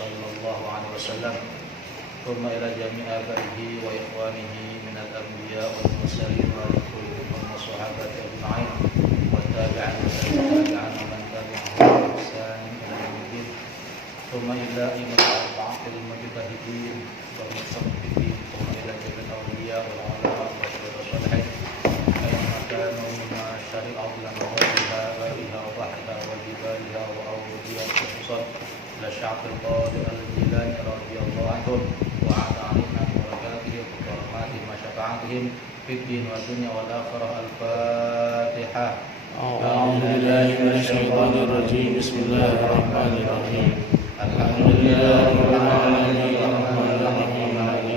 صلى الله عليه وسلم ثم إلى جميع آبائه وإخوانه من الأنبياء والمرسلين ولكلهم والصحابة أجمعين والتابعين ومن تبعهم بإحسان إلى يوم الدين ثم إلى إمام الأربعة المجتهدين والمصدقين ثم إلى جميع الأولياء والعلماء والصالحين أينما كانوا مما شرعوا لنا وغيرها وبحرها وجبالها وأودية خصوصا إلى الشعب القادر الجيلاني رضي الله عنهم وعلى علينا بركاتهم وكراماتهم وشفاعتهم في الدين والدنيا والآخرة. الفاتحة. أعوذ بالله من الشيطان الرجيم. بسم الله الرحمن الرحيم. الحمد لله رب العالمين الرحمن الرحيم مالك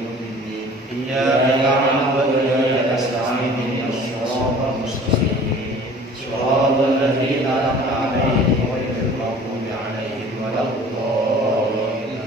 يوم الدين إياك نعبد وإياك نستعين اهدنا الصراط المستقيم صراط الذين أنعمت عليهم غير المغضوب عليهم ولا الضالين.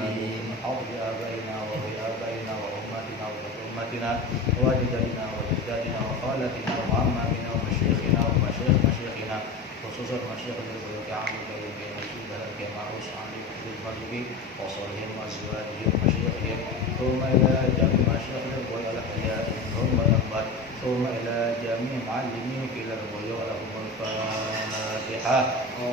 حفظ آبائنا وبآبائنا وأمتنا وأمتنا ووالدينا وجداتنا وخالتنا وعماتنا ومشايخنا ومشايخ مشايخنا خصوصا مشايخ البيوت عامة والمسجد الكماروس عليهم المغربي وصالحهم وأزواجهم ومشايخهم ثم إلى جميع مشايخ البيوت الأحياء منهم والأموات ثم إلى جميع معلمين في البيوت لهم الفاتحة.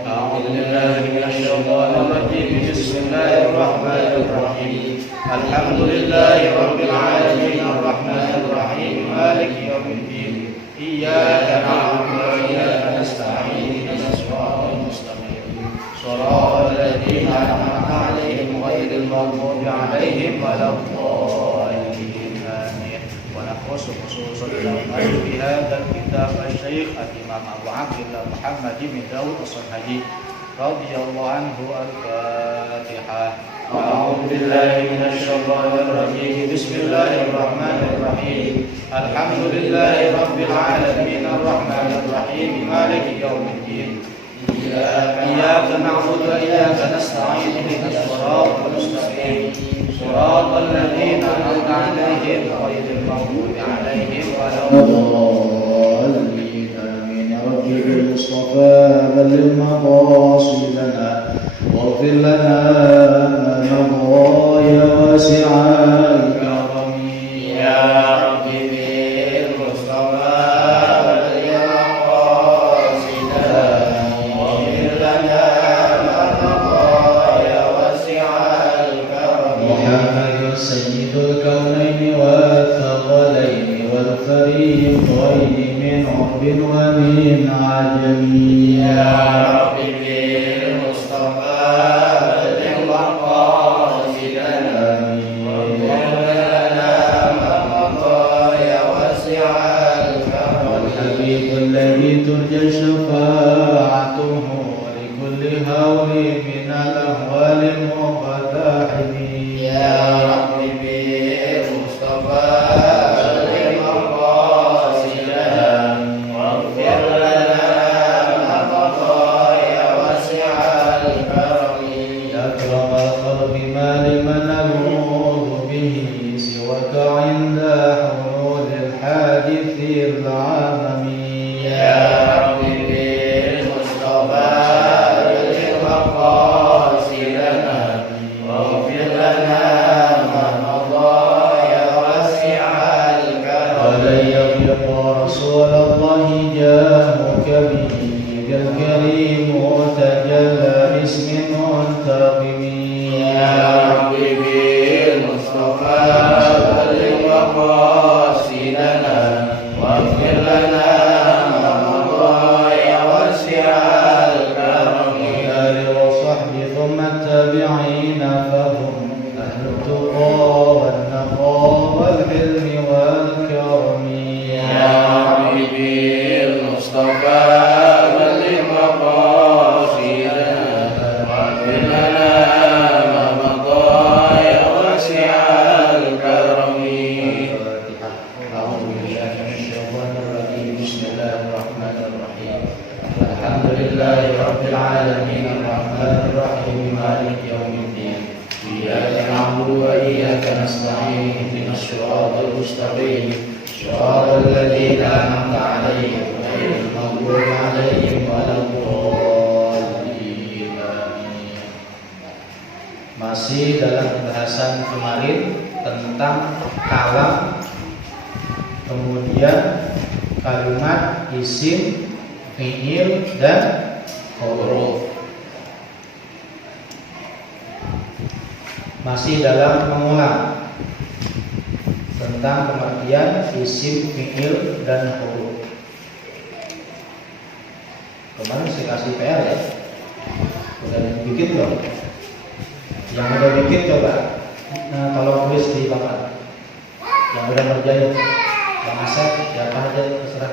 أعوذ بالله من الشيطان الرجيم. بسم الله الرحمن الرحيم. الحمد لله رب العالمين الرحمن الرحيم مالك يوم الدين إياك نعبد وإياك نستعين اهدنا الصراط المستقيم صراط الذين أنعمت عليهم غير المغضوب عليهم ولا الضالين. آمين. ونخص خصوصا في هذا الكتاب الشيخ الإمام أبو عبد الله محمد بن داود الصنهاجي رضي الله عنه. الفاتحة. أعوذ بالله من الشيطان الرجيم. بسم الله الرحمن الرحيم. الحمد لله رب العالمين الرحمن الرحيم مالك يوم الدين إياك نعبد وإياك نستعين اهدنا الصراط المستقيم صراط الذين أنعمت عليهم غير المغضوب عليهم ولا الضالين. آمين. يا رب بالمصطفى بلغ مقاصدنا واغفر لنا ما مضى يا واسع الكرم. يا رب بالمصطفى بلغ مقاصدنا واغفر لنا ما مضى يا واسع الكرم. محمد سيد الكونين والثقلين والفريقين من عرب ومن عجم. يا رب بالمصطفى بلغ مقاصدنا واغفر لنا ما مضى يا واسع الكرم. والحبيب الذي ترجى شفاعته لكل هول من الأهوال المقتحم. يا رب بالمصطفى بلغ مقاصدنا واغفر لنا ما مضى يا واسع الكرم. يا أكرم الخلق ما لمن نلوذ به سواك عند حلول الحادث العمم. يا رب بالمصطفى بلغ مقاصدنا واغفر لنا ما مضى يا واسع الكرم. ولن يضيق رسول الله جاءك به الكريم تجلى باسم منتقم. يا رب بالمصطفى بلغ مقاصدنا واغفر لنا ما مضى يا واسع الكرم. وآل وصحب ثم التابعين فهم أهل التقى والنقى والحلم والكرم. يا رب بالمصطفى بلغ مقاصدنا واغفر لنا ما مضى يا واسع الكرم. أعوذ بالله من الشيطان الرجيم. بسم الله الرحمن الرحيم. الحمد لله رب العالمين الرحمن الرحيم مالك يوم الدين إياك نعبد وإياك نستعين اهدنا الصراط المستقيم صراط الذين أنعمت عليهم غير المغضوب عليهم ولا الضالين. Masih dalam pembahasan kemarin tentang kalam, kemudian kalimat, isim, fi'il, dan huruf. Masih dalam mengulang tentang pengertian isim, fi'il, dan huruf. Kemarin saya kasih PR ya. Udah bikin belum? Yang udah bikin coba. Nah, kalau tulis di papan. Yang udah ngerjain. Bang Asep, siapa aja terserah.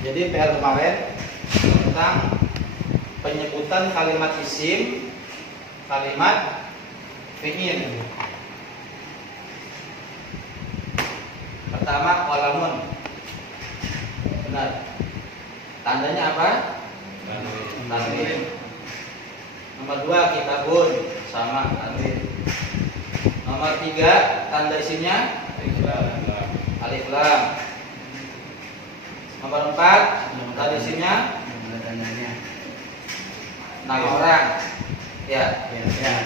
Jadi PR kemarin tentang penyebutan kalimat isim, kalimat fi'il. Pertama qalamun. Benar. Tandanya apa? Tanwin. Nomor 2 kitabun, sama tanwin. Nomor 3 tanda isimnya alif lam. Nomor 4 tanda isimnya nama orang. Ya.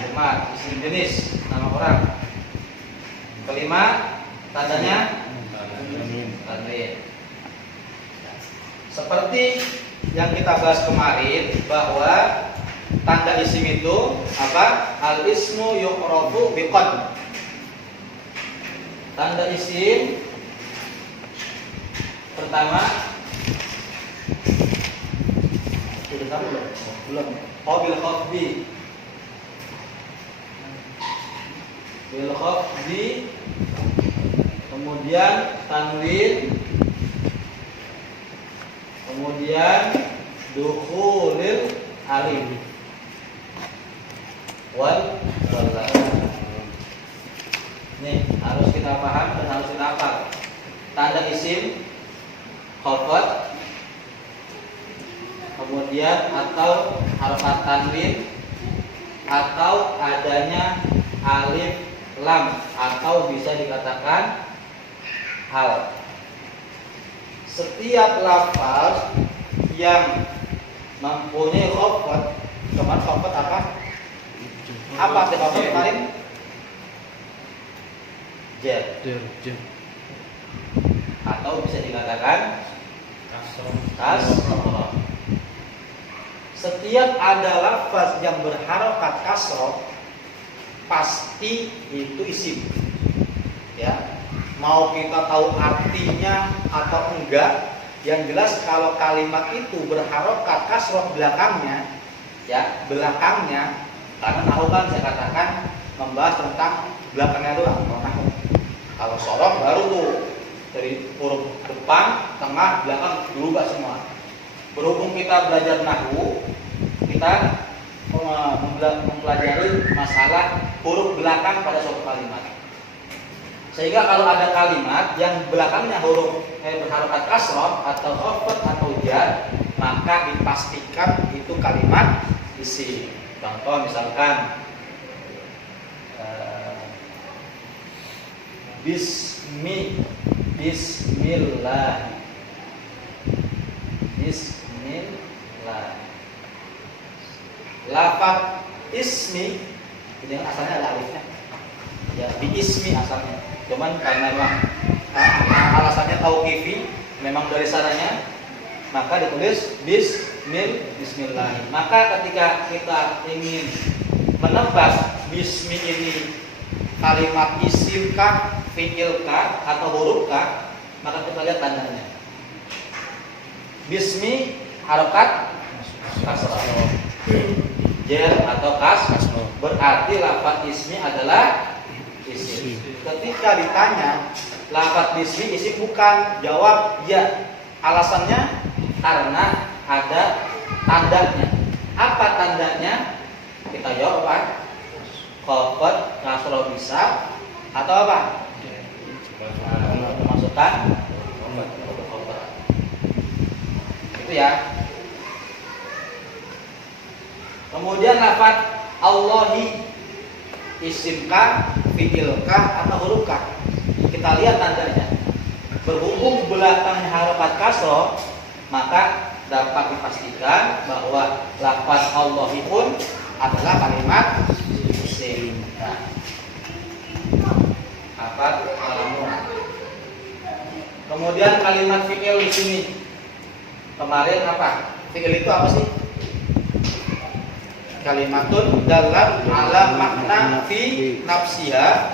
Cuma isim jenis nama orang. Kelima tandanya tanwin. Seperti yang kita bahas kemarin bahwa tanda isim itu apa? Al ismu yu'rafu biqad. Tanda isim pertama sudah tahu belum? Belum. Oh, bil khafdi. Bil khafdi. Kemudian tanwin. Kemudian dukhulil alif. Wal nih harus kita paham dan harus kita hafal. Tanda isim khafat, kemudian atau harkat tanwin, atau adanya alif lam, atau bisa dikatakan hal. Setiap lafaz yang mempunyai khafat. Kemarin khafat apa? Apa arti khafat kemarin? Jar. Atau bisa dikatakan kasroh. Setiap ada lafaz yang berharokat kasroh, pasti itu isim. Ya, mau kita tahu artinya atau enggak, yang jelas kalau kalimat itu berharokat kasroh belakangnya, ya belakangnya, karena nahu kan saya katakan membahas tentang belakangnya doang. Kalau sorok baru tuh dari huruf depan, tengah, belakang berubah semua. Berhubung kita belajar nahu, kita mempelajari masalah huruf belakang pada suatu kalimat. Sehingga kalau ada kalimat yang belakangnya huruf berharokat kasroh atau khafat atau jar, maka dipastikan itu kalimat isim. Contoh misalkan Bismillah. Lafaz ismi ini asalnya ada alifnya. Ya, di ismi asalnya. Cuman karena memang alasannya tauqifi, memang dari sananya, maka ditulis bismillah. Maka ketika kita ingin menebak bismi ini kalimat isim kah, fi'il kah, atau huruf kah, maka kita lihat tandanya. Bismi harokat kasroh, jar atau kasroh, berarti lafaz ismi adalah isim. Ketika ditanya lafaz ismi isim bukan, jawab ya. Alasannya karena ada tandanya. Apa tandanya? Kita jawab apa? Khafat kasroh bisa atau apa? Masukkan itu ya. Kemudian lafaz Allahi isimkah, fi'ilkah, atau hurufkah? Kita lihat tandanya. Berhubung belakangnya harokat kasroh, maka dapat dipastikan bahwa lafaz Allahi pun adalah kalimat isim. Nah, apa alamun? Kemudian kalimat fi'il di sini. Kemarin apa? Fi'il itu apa sih? Kalimatun dalam ala makna fi nafsiha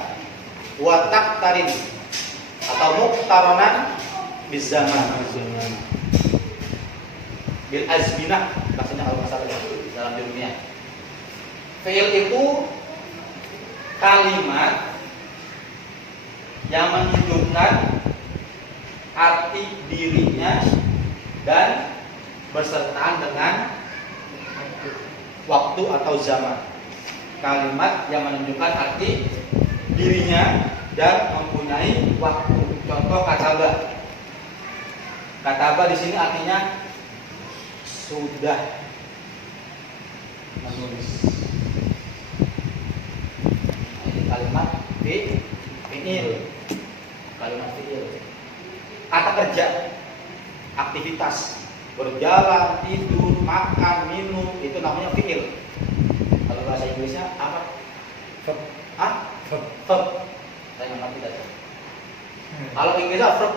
wa taqtarin atau muqtaranan bizaman bil azminah, maksudnya kalau masalah dalam dunia. Fi'il itu kalimat yang menunjukkan arti dirinya dan bersertaan dengan waktu atau zaman. Kalimat yang menunjukkan arti dirinya dan mempunyai waktu. Contoh kataba. Kataba di sini artinya sudah menulis. Ini kalimat fi'il. Kalimat fi'il. Kata kerja, aktivitas, berjalan, tidur, makan, minum, itu namanya fi'il. Kalau bahasa Inggrisnya apa? Verb. Verb. Saya nggak ngerti tadi. Kalau Inggrisnya verb.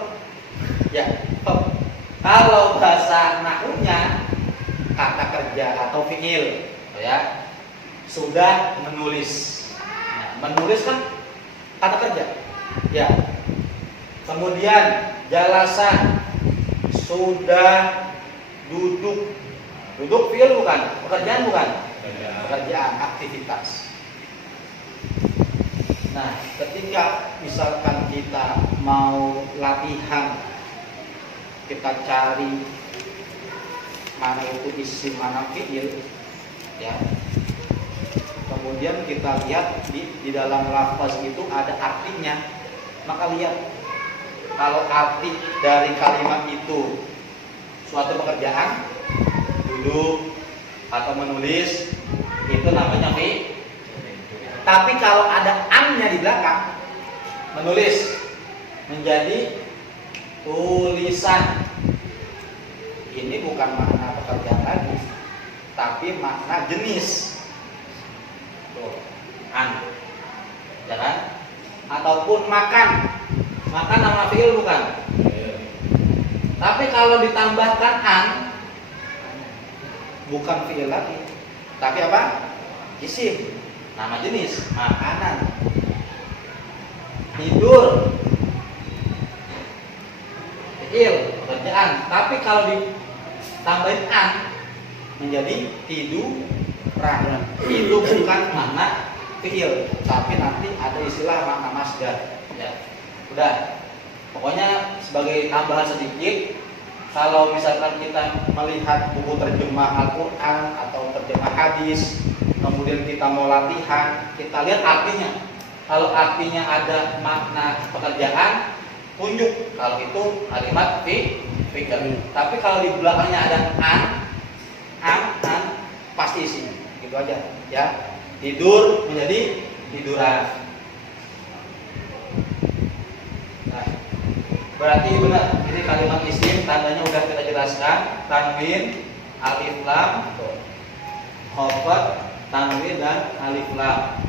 Ya, verb. Kalau bahasa nahunya kata kerja atau fi'il, ya. Sudah menulis. Nah, menulis kan kata kerja. Ya. Kemudian jalasa, sudah duduk. Duduk fi'il bukan? Pekerjaan bukan? Pekerjaan, aktivitas. Nah, ketika misalkan kita mau latihan, kita cari mana itu isim, mana fi'il, ya. Kemudian kita lihat di dalam lafaz itu ada artinya. Maka lihat, kalau arti dari kalimat itu suatu pekerjaan, duduk atau menulis, itu namanya fi'il. Tapi kalau ada an-nya di belakang, menulis menjadi tulisan, ini bukan makna tapi makna jenis. Tuh, an. Ya kan? Ataupun makan. Makan nama fi'il bukan? Tapi kalau ditambahkan an, bukan fi'il lagi. Tapi apa? Isim. Nama jenis, makanan. Tidur. Fi'il, pekerjaan. Tapi kalau ditambahin an, menjadi tiduran. Itu bukan makna fi'il, tapi nanti ada istilah makna masdar. Ya. Udah. Pokoknya sebagai tambahan sedikit, kalau misalkan kita melihat buku terjemah Al-Qur'an atau terjemah hadis, kemudian kita mau latihan, kita lihat artinya. Kalau artinya ada makna pekerjaan, tunjuk. Kalau itu kalimat fi'il. Tapi kalau di belakangnya ada an, pasti isinya. Gitu aja, ya. Tidur menjadi tiduran. Nah, berarti benar. Ini kalimat isim, tandanya udah kita jelaskan. Tanwin, alif lam, khafat, tanwin dan alif lam.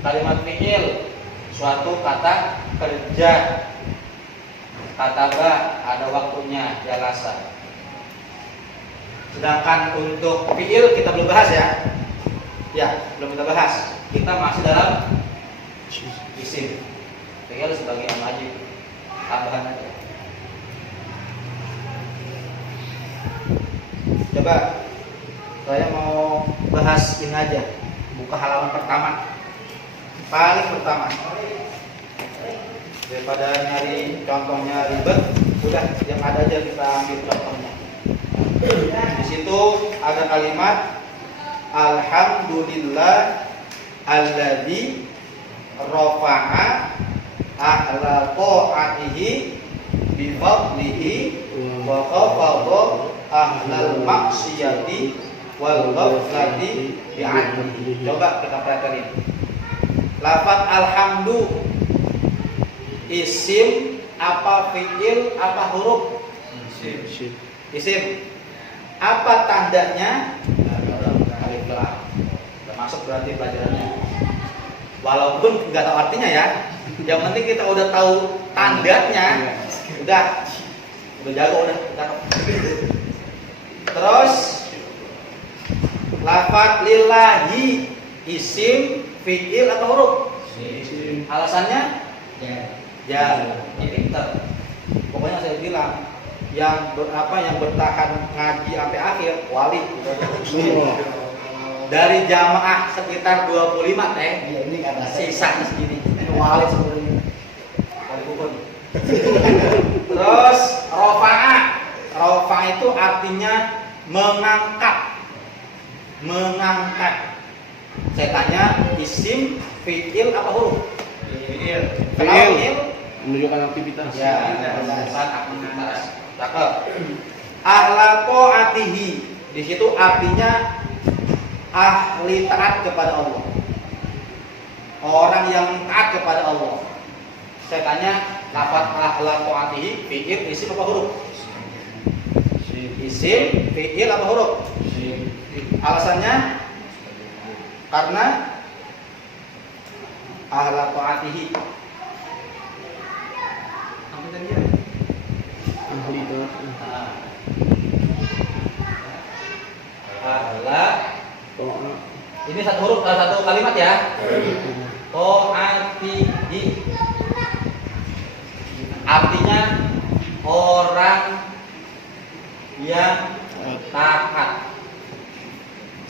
Kalimat fi'il, suatu kata kerja. Kataba ada waktunya, jalasa. Sedangkan untuk fi'il kita belum bahas ya. Ya, belum kita bahas. Kita masih dalam isim. Fi'il sebagai yang wajib. Tambahan aja. Coba saya mau bahas ini aja. Buka halaman pertama. Paling pertama. Daripada nyari contohnya ribet, udah yang ada aja kita ambil contohnya. Di situ ada kalimat alhamdulillah alladzi rafa'a ahla ta'atihi bi fadlihi wa khafadha ahlal maksiyati wal ghaflati bi 'adlihi. Coba kita perhatiin. Lafaz alhamdu isim apa fi'il apa huruf? Isim. Apa tandanya? Alif lam. Termasuk berarti pelajarannya. Walaupun nggak tahu artinya ya. Yang penting kita udah tahu tandanya. Udah jago udah. Terus lafaz lillahi isim fi'il atau huruf? Isim. Alasannya? Ya, ini pintar. Pokoknya saya bilang yang bertahan ngaji sampai akhir wali. Dari jamaah sekitar 25 ini kata sisanya segini. Wali sebenarnya. Wali bukan. Terus rofa'a itu artinya mengangkat. Saya tanya isim, fi'il apa huruf? Fi'il. Menunjukkan aktivitas. Ya, menunjukkan aktivitas. Cakep. Ahla ta'atihi. Di situ artinya ahli taat kepada Allah. Orang yang taat kepada Allah. Saya tanya, lafaz ahla ta'atihi fi'il isim apa huruf? Isim, fi'il apa huruf? Alasannya karena ahla ta'atihi. Apa tadi ya? Ahli taat. Ahla. Ini satu huruf, satu kalimat ya. Ta'atihi. Artinya orang yang taat.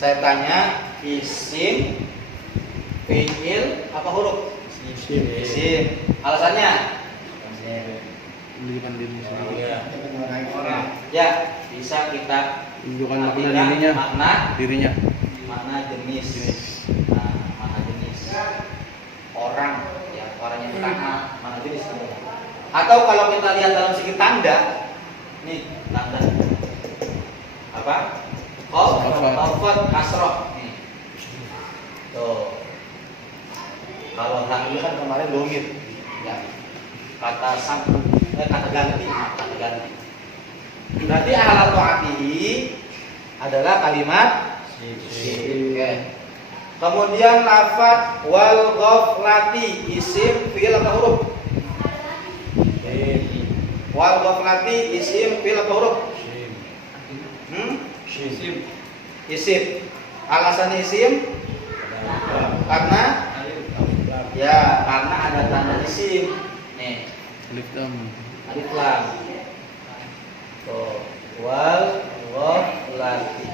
Saya tanya isim, fi'il apa huruf? Isim. Alasannya? Menunjukkan diri sendiri. Ya, bisa kita Menunjukkan makna dirinya. Dirinya. Mana jenis? Nah, mana jenis? Orang, ya orang yang taat. Mana jenis? Atau kalau kita lihat dalam segi tanda, nih tanda apa? Khafat kasroh. Nih. Tuh. Kalau hamil kan kemarin domir, ya. Kata ganti. Berarti ahla ta'atihi adalah kalimat Oke. Kemudian lafaz wal ghaflati isim fi'il atau huruf? Wal ghaflati isim fi'il atau huruf? Isim. Alasannya isim? Karena karena ada tanda isim. Nih. Alif lam. Tuh, wal ghaflati.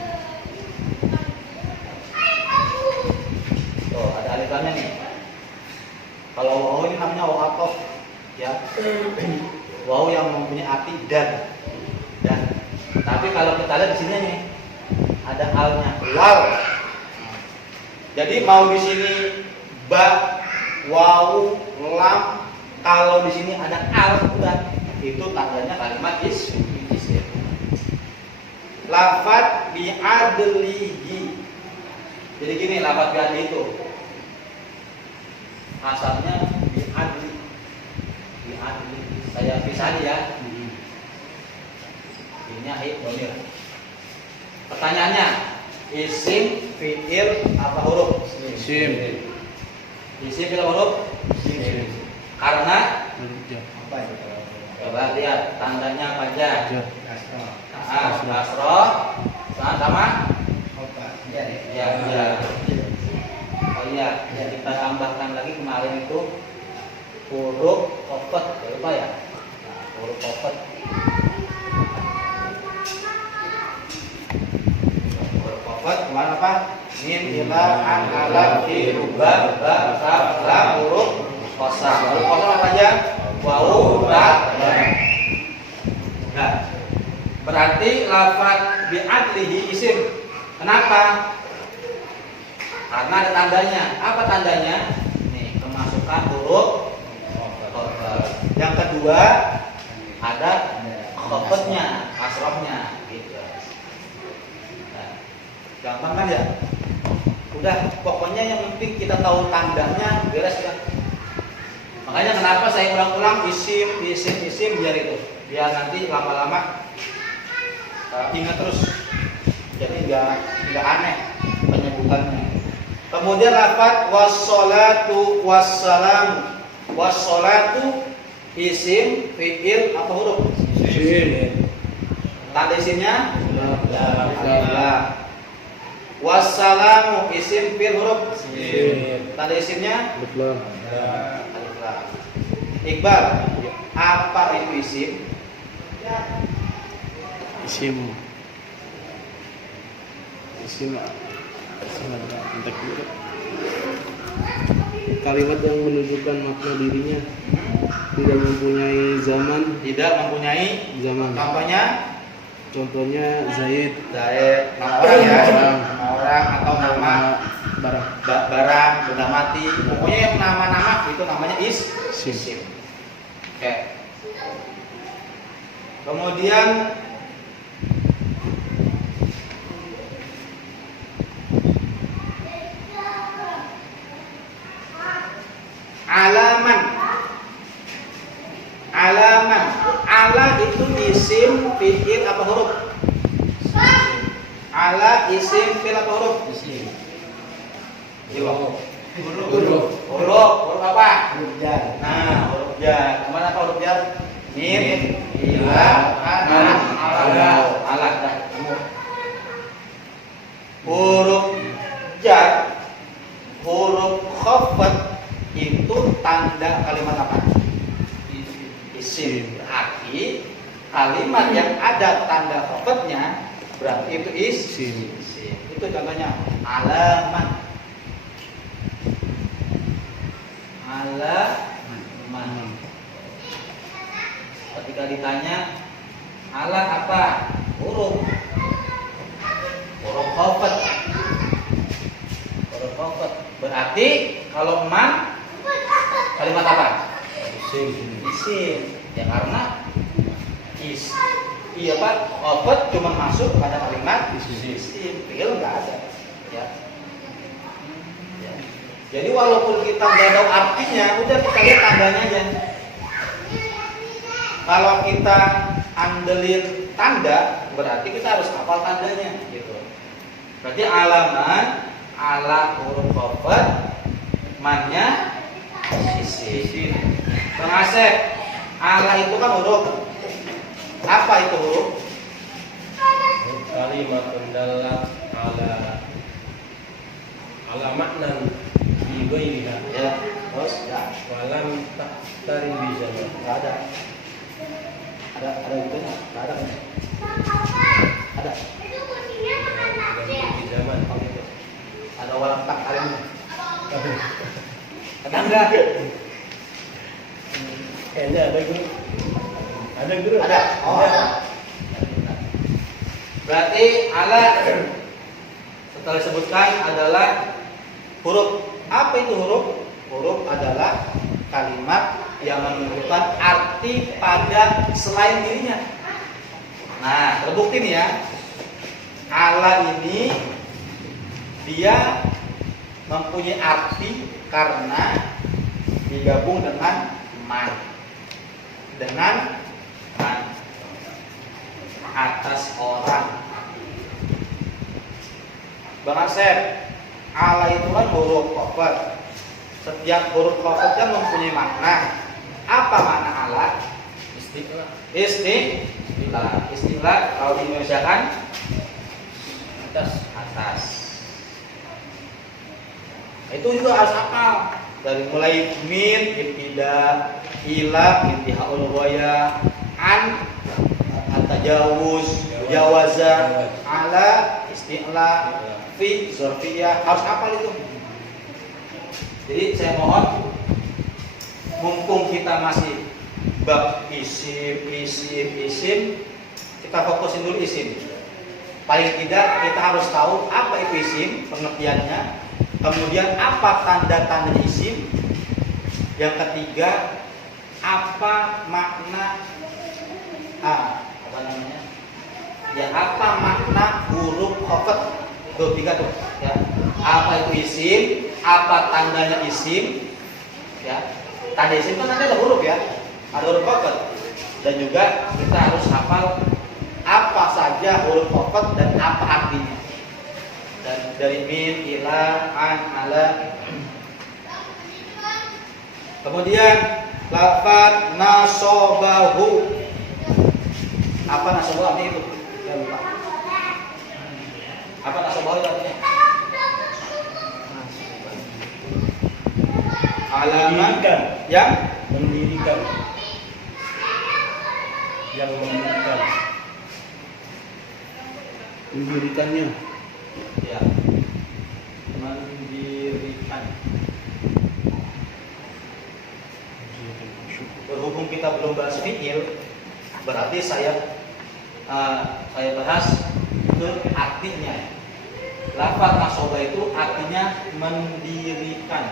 Tuh, ada alif lamnya nih. Kalau waw ini namanya waw atof, ya. Waw yang mempunyai arti dan. Tapi kalau kita lihat di sini nih, ada alnya, wal. Jadi mau di sini ba, waw, lam, kalau di sini ada al, udah itu tandanya kalimat isim. Lafaz bi'adlihi. Jadi gini lafaz bi'adli itu. Asalnya bi'adli. Saya pisah ya. Ini ayat dhamir. Pertanyaannya, isim fi'il apa huruf? Isim. Isim fi'il huruf? Isim. Karena Apa itu? coba lihat tandanya apa aja? Kasroh sama ya. Oh iya, kita tambahkan lagi kemarin itu huruf qafat, lupa ya? Huruf qafat. Huruf qafat kemarin apa? Min ila an alaf fi rubba ba sa lam huruf qasam. Huruf qasam apa aja? Wawu, ba, ya. Berarti lafaz bi'adlihi isim. Kenapa? Karena ada tandanya. Apa tandanya? Nih, kemasukan huruf qafat. Yang kedua ada qafatnya, kasrohnya gitu. Nah, gampang kan ya? Udah, pokoknya yang penting kita tahu tandanya, beres kan? Makanya kenapa saya ulang-ulang isim biar itu, biar nanti lama-lama ingat terus, jadi nggak aneh penyebutannya. Kemudian lafaz wassalatu wassalam. Wassalatu isim fi'il apa huruf? Isim. Tanda isimnya alif lam. Wassalamu isim fi'il huruf? Isim. Tanda isimnya Alif lam. alif lam. Iqbal, apa itu isim? Isim kalimat yang menunjukkan makna dirinya, tidak mempunyai zaman. Contohnya Zaid, nama orang ya, Orang. nama orang atau nama barang, benda mati. Pokoknya yang nama-nama itu namanya isim. Oke. Kemudian alaman. Ala itu isim fi'il apa huruf? Ala isim fi'il apa huruf? Isim. Huruf apa? Huruf jar. Nah, huruf jar. Kemana apa huruf jar? Min, ila, ana, ala. Huruf jar, huruf khafat itu tanda kalimat apa? Isim. Berarti kalimat yang ada tanda khafatnya berarti itu isim. Itu contohnya alaman. Ketika ditanya ala apa? Huruf khafat. Berarti kalau man kalimat apa? Isim. Ya karena khafat cuma masuk pada kalimat isim. Fi'il enggak ada. Ya. Jadi walaupun kita nggak tahu artinya, udah kita lihat tandanya aja. Kalau kita andelin tanda, berarti kita harus hafal tandanya, gitu. Berarti alaman ala huruf khafat mannya isim. Bang Asep, ala itu kan huruf. Apa itu huruf? Kalimatun dallat ala maknan bi ghairiha. Ya, terus ya. Walam taktari bi zaman. Enggak ada. Ada itu enggak? Enggak ada. Ada. Di zaman. Oh, gitu. Ada walang tak kalian. Ada enggak? Kayaknya ada guru. Ada guru. Ada. Oh, ada. Berarti ala setelah disebutkan adalah huruf. Apa itu huruf? Huruf adalah kalimat yang menunjukkan arti pada selain dirinya. Nah, terbukti nih ya. Ala ini dia mempunyai arti karena digabung dengan man. Dengan man. Atas orang. Bang Asep, ala itu kan huruf khafat. Setiap huruf khafatnya mempunyai makna. Apa makna ala? Istiqlal. Istilah kalau di Indonesia kan atas. Itu juga harus hafal. Dari mulai min, ibtida, ila, intihaul ghaya, an, tajawuz, jawaza, ala, isti'la, fi, zorfiyah, harus hafal itu. Jadi saya mohon, mumpung kita masih bab isim, kita fokusin dulu isim. Paling tidak kita harus tahu apa itu isim, pengertiannya. Kemudian apa tanda-tanda isim. Yang ketiga, apa makna apa makna huruf khafat? Tuh, tiga tuh, ya. Apa itu isim? Apa tandanya isim? Ya. Tanda isim kan nanti ada huruf ya. Ada huruf khafat. Dan juga kita harus hafal apa saja huruf khafat dan apa artinya. Dan dari min, ila, an, ala. Kemudian lafaz nasobahu. Apa nasobahu artinya itu? Ya, lupa. Apa nasobahu itu artinya? Alaman yang mendirikan. Yang mendirikan. Mendirikannya. Ya. Mendirikan. Berhubung kita belum bahas fi'il, berarti saya bahas ke artinya. Lafaz nasoba itu artinya mendirikan.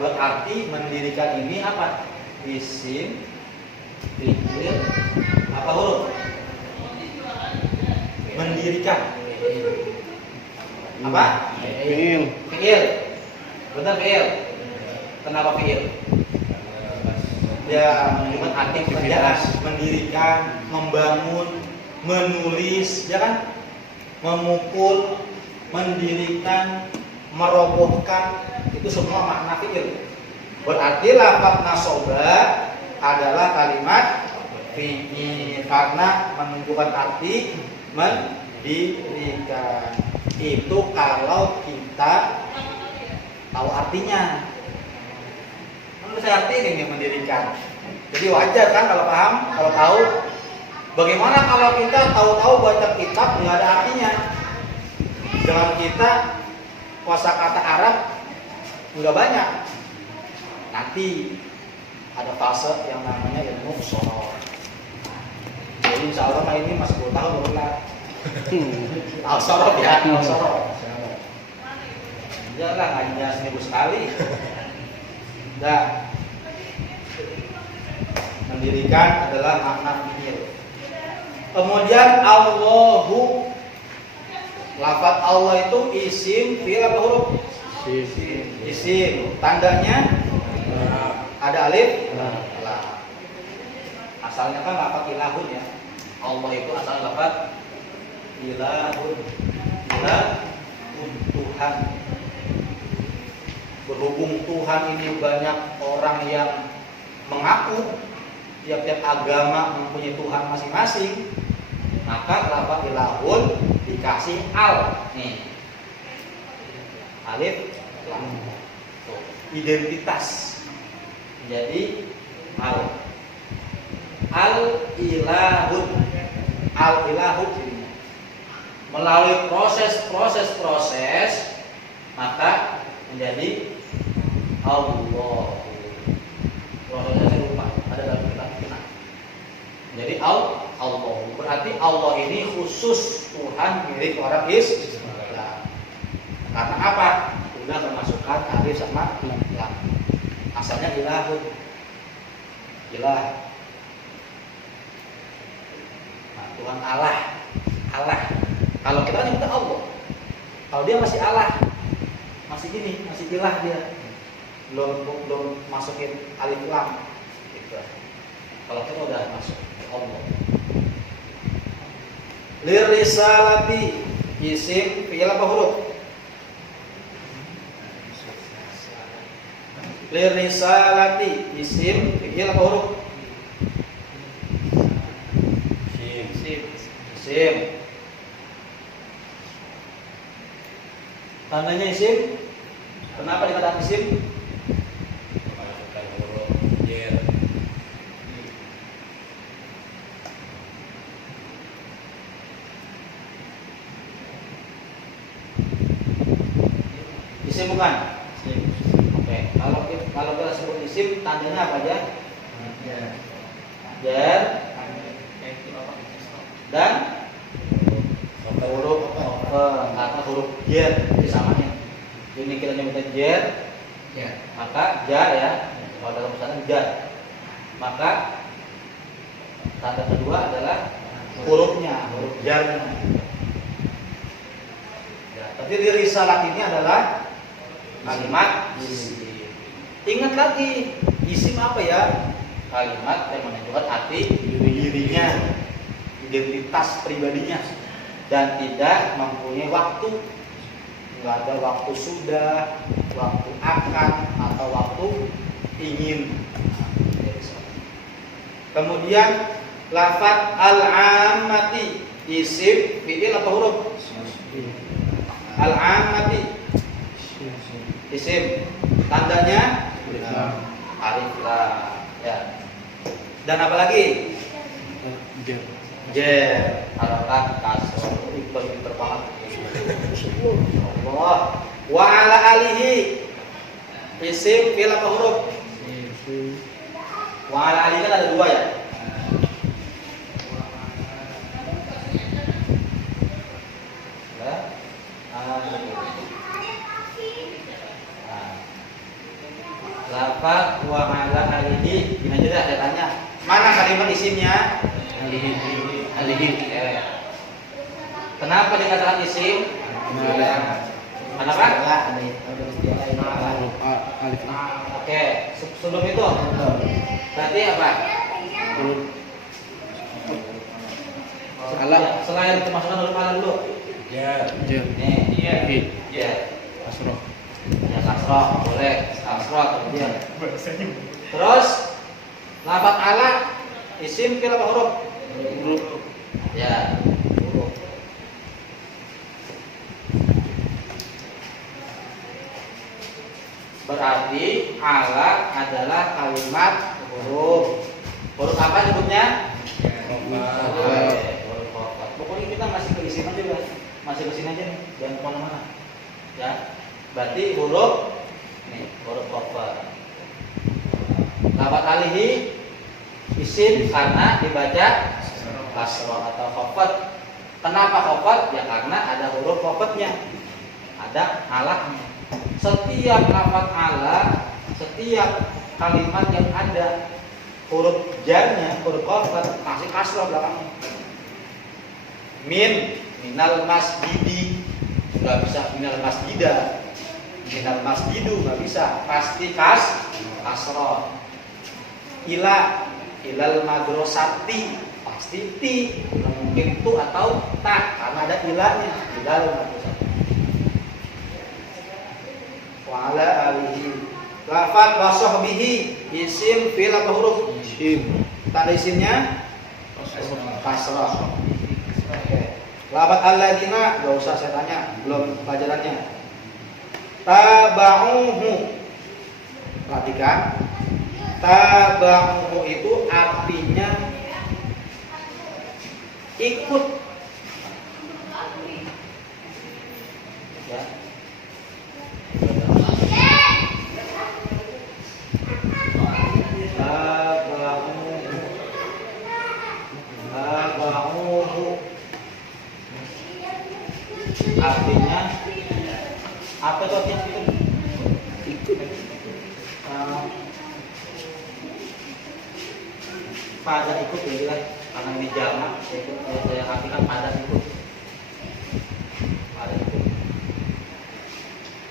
Berarti mendirikan ini apa? Isim, fi'il, apa huruf? Mendirikan. Apa? Fi'il. Fi'il. Benar fi'il. Kenapa fi'il? Dia menunjukkan arti pekerjaan, mendirikan, membangun, menulis, ya kan? Memukul, mendirikan, merobohkan, itu semua makna fi'il. Berarti lafaz nasoba adalah kalimat fi'il karena menunjukkan arti mendirikan. Itu kalau kita tahu artinya. Kan saya artiin ini mendirikan. Jadi wajar kan kalau paham, kalau tahu. Bagaimana kalau kita tahu-tahu baca kitab nggak ada artinya? Dengan kita kosakata Arab nggak banyak. Nanti ada fase yang namanya ilmu ushul. Jadi insya Allah ini masih 10 tahun baru lah. Al-Sorof ya, Al-Sorof. Jangan ngajinya seminggu sekali. Nah, mendirikan adalah makna fi'il. Kemudian Allahu, lafaz Allah itu isim, fi'il apa huruf? Isim. Tandanya ada alif, lam. Asalnya kan lafaz ilahun ya. Allah itu asal lafaz ilahun. ilahun, Tuhan. Berhubung Tuhan ini banyak orang yang mengaku tiap-tiap agama mempunyai Tuhan masing-masing, maka lafaz ilahun dikasih al. Nih. Alif lam. Tuh, identitas. Jadi al. Al ilahun. Al ilahun jadinya. Melalui proses maka menjadi Allah. Prosesnya saya lupa, ada dalam kitab kita. Jadi Allah. Berarti Allah ini khusus Tuhan milik orang Islam. Karena apa? Udah memasukkan alif sama lam. Asalnya ilahun. Ilah. Nah, Tuhan Allah. Kalau kita nyebutnya Allah. Kalau dia masih Allah, masih gini, masih ilah dia. Belum masukin alif lam. Gitu. Kalau kita udah masuk Allah. Lirisalati isim fi'il apa huruf? Lirisalati isim fi'il apa huruf? Isim. Tandanya isim. Kenapa dikatakan isim? Isim bukan? Oke. Kalau kita sebut isim, tandanya apa aja? Jar. Dan huruf atau huruf jar disamain. Ini kita nyebutnya jar, maka jar ya. Kalau dalam bahasa jar, maka tanda kedua adalah hurufnya, huruf jarnya. Ya, tapi di risalah ini adalah kalimat isim. Ingat lagi, isim apa ya? Kalimat yang menunjukkan arti dirinya, identitas pribadinya, dan tidak mempunyai waktu. Nggak ada waktu sudah, waktu akan, atau waktu ingin. Kemudian lafaz al-ammati isim fi'il apa huruf? Al-ammati isim, tandanya alif lam ya. Dan apa lagi? Jar, harakat kasroh. Pinter banget. Allah. Wa ala alihi isim fi'il apa huruf? Wa ala alihi kan ada dua ya. Lafaz wa ala alihi. Gini aja dah, saya tanya. Mana kalimat isimnya? Alihi. Kenapa dikatakan isim? Kenapa? Oke, sebelum itu berarti apa? Selain termasukkan huruf ala dulu. Nih, kasroh. Ya kasroh, boleh kasroh kemudian. Terus lafaz ala isim fi'il apa huruf? Ya, huruf. Berarti ala adalah kalimat huruf. Huruf apa nyebutnya? Huruf khafat. Pokoknya kita masih ke isim aja guys. Masih ke sini aja nih, jangan kemana-mana. Ya, berarti huruf nih, huruf khafat. Lafaz alihi isim karena dibaca kasroh atau khafat. Kenapa khafat? Ya karena ada huruf khafatnya, ada alahnya. Setiap lafaz ala, setiap kalimat yang ada huruf jarnya, huruf khafat kasih kasroh belakangnya. Minal masjidi, nggak bisa minal masjidah, minal masjidu nggak bisa, pasti kasroh. Ilal madrasati pasti ti, mungkin tu atau tak karena ada ilahnya. Ilal madrasati. wa ala alihi. Lafaz wa sahbihi isim fi'il apa huruf? Isim. Tanda isimnya kasrah. Oke. Lafaz alladzina enggak usah saya tanya, belum pelajarannya. Tabauhu. Perhatikan. Tabauhu itu artinya ikut. Ya. Tabauhu artinya apa itu artinya ikut? Pada ikut ya kan, karena ini jamak ikut, saya artikan pada ikut. Pada ikut.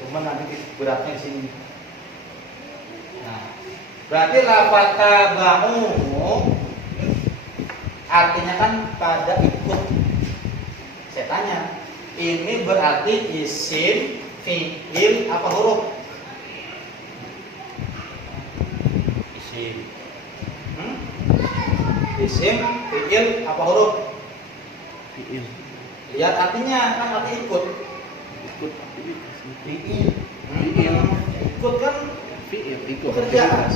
Cuma nanti beratnya di sini. Nah, berarti lafaz tabauhu artinya kan pada ikut. Saya tanya, ini berarti isim fi'il apa huruf? Isim. Isim fi'il apa huruf? Fi'il. Lihat artinya, kan arti ikut. Ikut. Fi'il. Fi'il. Ikut kan Fi'il. Ikut. pekerjaan.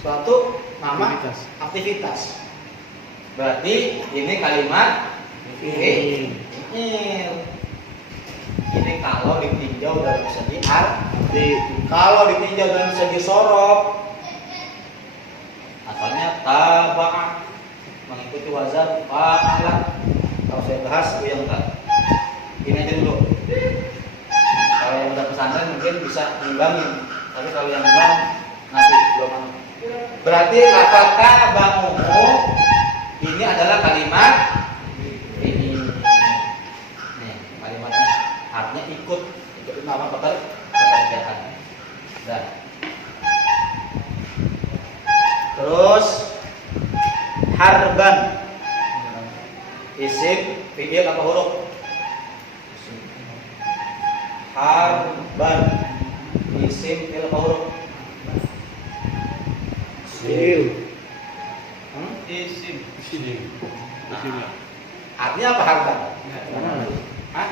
Suatu nama Aktivitas. aktivitas. Berarti ini kalimat fi'il. Ini kalau ditinjau dalam segi arti. Kalau ditinjau dalam segi sorof, asalnya taba'a, mengikuti wazan fa'ala. Kalau saya bahas yang enggak. Ini aja dulu. Kalau yang udah pesantren mungkin bisa ngimbangin. Tapi kalau yang belum nanti belum. Berarti lafaz taba'uhu ini adalah kalimat ini. Nih, kalimatnya artinya ikut nama pekerjaan. Dah. Terus harban isim fi'il apa huruf? Harban isim fi'il apa huruf? Fi'il. Isim. Isim. Nah, artinya apa harban? Hah?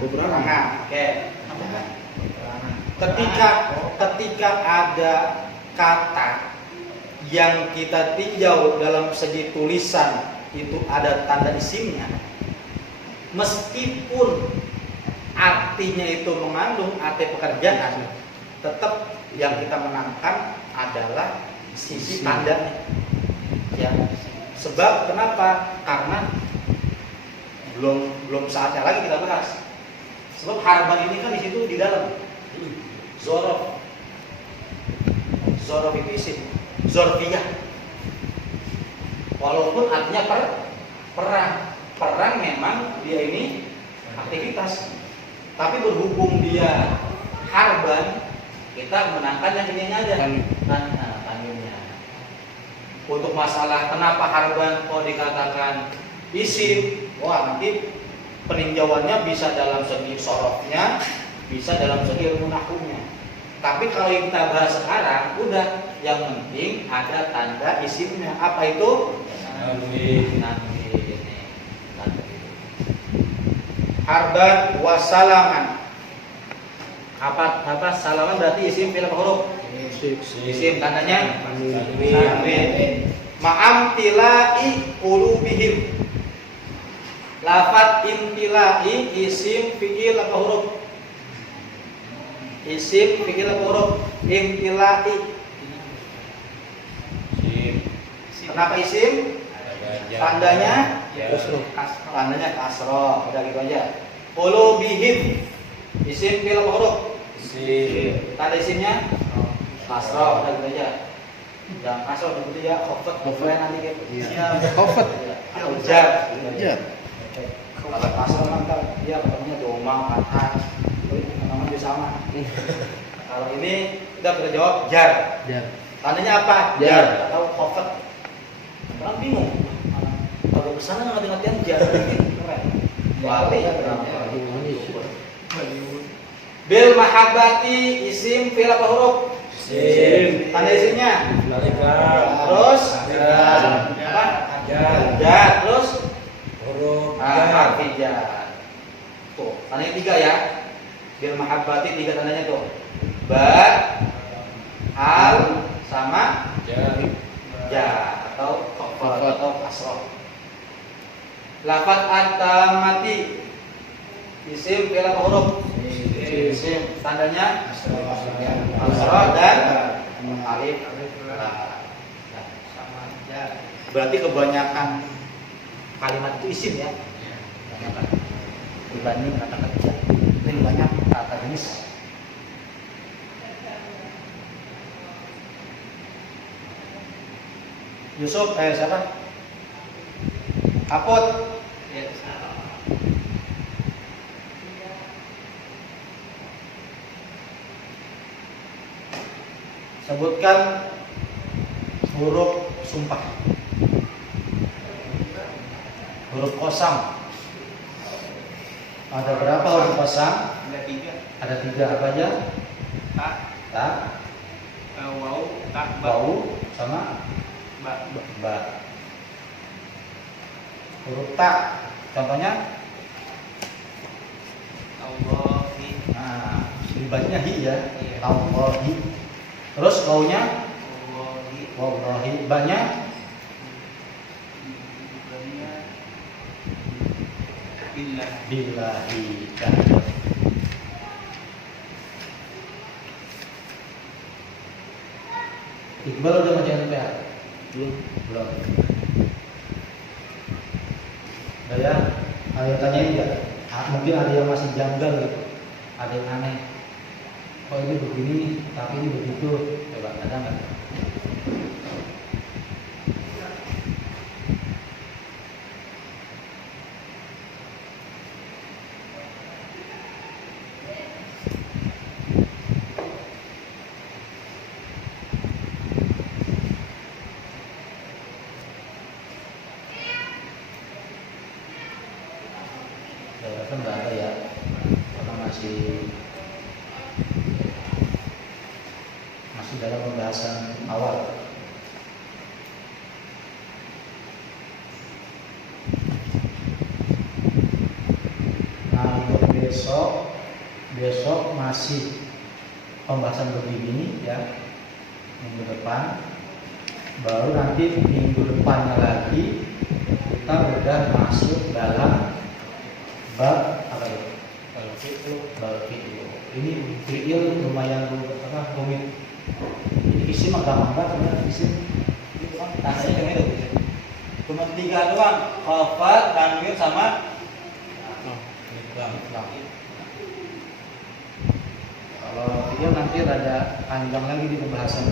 Keterangan. Oke. Ketika ada kata yang kita tinjau dalam segi tulisan itu ada tanda isimnya, meskipun artinya itu mengandung arti pekerjaan, tetap yang kita menangkan adalah sisi tandanya. Ya. Sebab kenapa? Karena belum saatnya lagi kita bahas. Sebab harban ini kan di situ di dalam zorof. Zorof itu isim, zorfiyah. Walaupun artinya perang. Perang memang dia ini aktivitas. Tapi berhubung dia harban, kita menangkan yang ini aja. Tanwinnya. Untuk masalah kenapa harban kok dikatakan isim, wah nanti peninjauannya bisa dalam segi sorofnya, bisa dalam segi ilmu nahwunya. Tapi kalau yang kita bahas sekarang, udah yang penting ada tanda isimnya. Apa itu? Tanwin. Harban wasalaman. Apa salaman berarti isim fi'il apa huruf? Isim tandanya tanwin. Ma'amtilai qulubihim. Lafaz imtilai isim fi'il apa huruf? Isim fi'il apa huruf? Imtilai. Kenapa isim? Tandanya tandanya kasroh. Udah gitu aja. Qulubihim isim fi'il apa huruf? Isim. Tanda isimnya kasroh. Udah gitu aja. Jangan kasroh begitu ya. Khofat nanti gitu. Iya. Khofat. Atau jar. Iya. Kalau kasroh nanti dia ketemunya doma, fathah. Namanya juga sama. Kalau ini udah kita jawab jar. Tandanya apa? Jar. Atau khofat. Orang bingung. Kalau kesana nggak ngerti-ngertian jar. Keren. Balik. Bil mahabbati isim fi'il apa huruf? Isim. Tanda isimnya. Terus apa? Jar. Terus Huruf harfi jar. Tuh, tandanya 3 ya. Bil mahabbati 3 tandanya tuh. Ba, al, sama jar atau khafad atau kasrah. Lafaz at-tammati isim fi'il apa huruf? Isim. Tandanya kasrah dan alif. Nah, sama jar. Berarti kebanyakan kalimat itu isim ya. Kebanyakan dibanding kata-kata jar. Lebih banyak kata jenis. Yusuf, siapa? Apot. Sebutkan huruf sumpah. Huruf kosam. Ada berapa huruf kosam? Ada 3. Ada 3 apa aja? Ta, Ta, waw, ta, ba, bau, sama ba. ba. Huruf ta, contohnya? Allahi, Nah, libatnya hi ya. Iya. Allahi. Terus baunya? Allahi, Wallahi. Banyak? bukannya billah. Billahi. Iqbal udah ngajarin PH? Belum. Udah ya? Ayo tanyain ya. Mungkin ada yang masih janggal gitu. Ada yang aneh. Kok ini begini, tapi ini begitu. Coba ada nggak? Saya rasa nggak ada ya, karena masih dalam pembahasan awal. Nah, untuk besok masih pembahasan begini ya, minggu depan. Baru nanti minggu depannya lagi kita udah masuk dalam bab apa itu? Bab fi'il. Ini fi'il lumayan rumit. Ini isim agak gampang sebenarnya isim. Itu kan tandanya dengan itu. Cuma 3 doang, khafad, tanwin sama lam. Kalau fi'il nanti rada panjang lagi di pembahasan.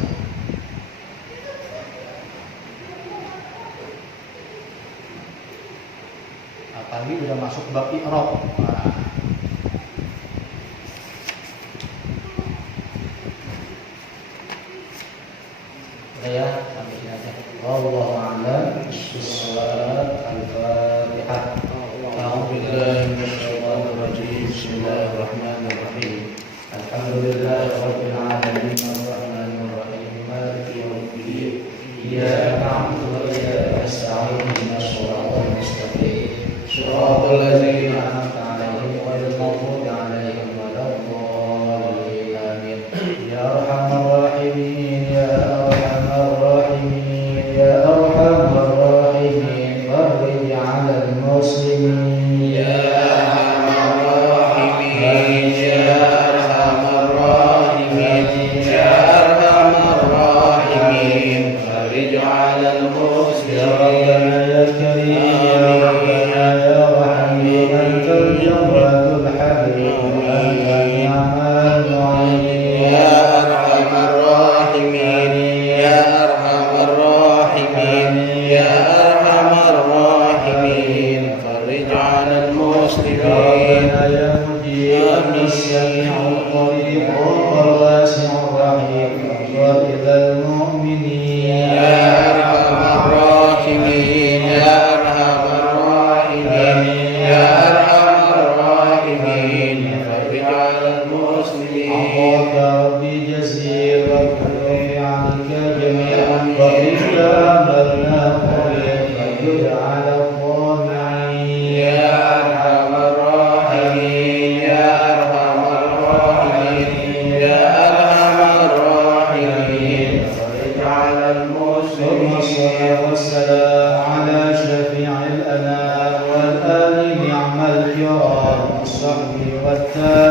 Apalagi udah masuk bab i'rab. Nah. Udah ya, sampai sini aja. Wallahu a'lam bishawab. Al-Fatihah. A'udzu billahi minasyaitonir rajim. Bismillahirrahmanirrahim. Alhamdulillahi rabbil alamin arrahmanir rahim maliki yaumiddin. Iyyaka na'budu wa iyyaka nasta'in ihdinas siratal mustaqim. صراط الذين أنعمت عليهم غير المغضوب عليهم ولا الضالين آمين. يا أرحم الراحمين يا أرحم الراحمين يا أرحم الراحمين فرج على المسلمين يا أرحم الراحمين يا أرحم الراحمين يا أرحم الراحمين فرج على المسلمين يا كريم يا ربنا يا رحيم أنت الجواد الحليم أنت النعم المعين يا أرحم الراحمين يا أرحم الراحمين يا أرحم الراحمين فرج على المسلمين يا مجيب السميع القريب والواسع الرحيم وإذا المؤمنين يا أرحم الراحمين يا أرحم الراحمين يا أرحم الراحمين فرج على المسلمين والصحب والتابعين